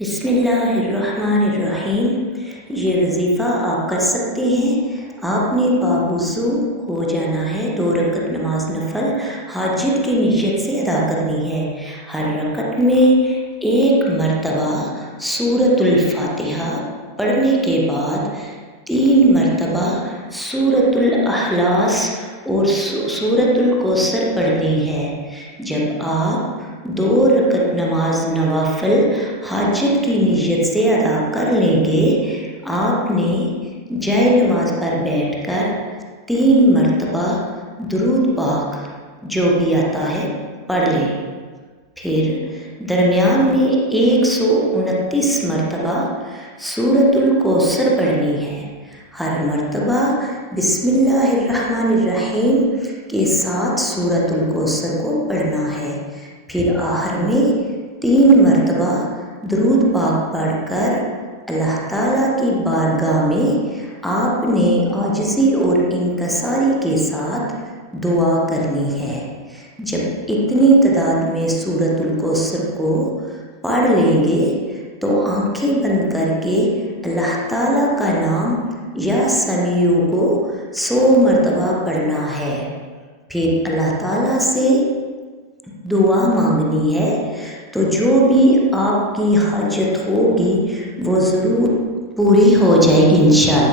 بسم اللہ الرحمن الرحیم۔ یہ وظیفہ آپ کر سکتے ہیں۔ آپ نے پاوضو ہو جانا ہے، 2 رکعت نماز نفل حاجت کی نیت سے ادا کرنی ہے۔ ہر رکعت میں 1 مرتبہ سورۃ الفاتحہ پڑھنے کے بعد 3 مرتبہ سورۃ الاخلاص اور سورۃ الکوثر پڑھنی ہے۔ جب آپ 2 رکعت نماز نوافل حاجت کی نیت سے ادا کر لیں گے، آپ نے جائے نماز پر بیٹھ کر 3 مرتبہ درود پاک جو بھی آتا ہے پڑھ لیں۔ پھر درمیان میں 129 مرتبہ سورۃ الکوثر پڑھنی ہے۔ ہر مرتبہ بسم اللہ الرحمن الرحیم کے ساتھ سورۃ الکوثر کو پڑھنا ہے۔ پھر آخر میں 3 مرتبہ درود پاک پڑھ کر اللہ تعالیٰ کی بارگاہ میں آپ نے عاجزی اور انکساری کے ساتھ دعا کرنی ہے۔ جب اتنی تعداد میں سورۃ الکوثر کو پڑھ لیں گے تو آنکھیں بند کر کے اللہ تعالیٰ کا نام یا سمیع کو 100 مرتبہ پڑھنا ہے۔ پھر اللہ تعالیٰ سے دعا مانگنی ہے، تو جو بھی آپ کی حاجت ہوگی وہ ضرور پوری ہو جائے گی انشاءاللہ۔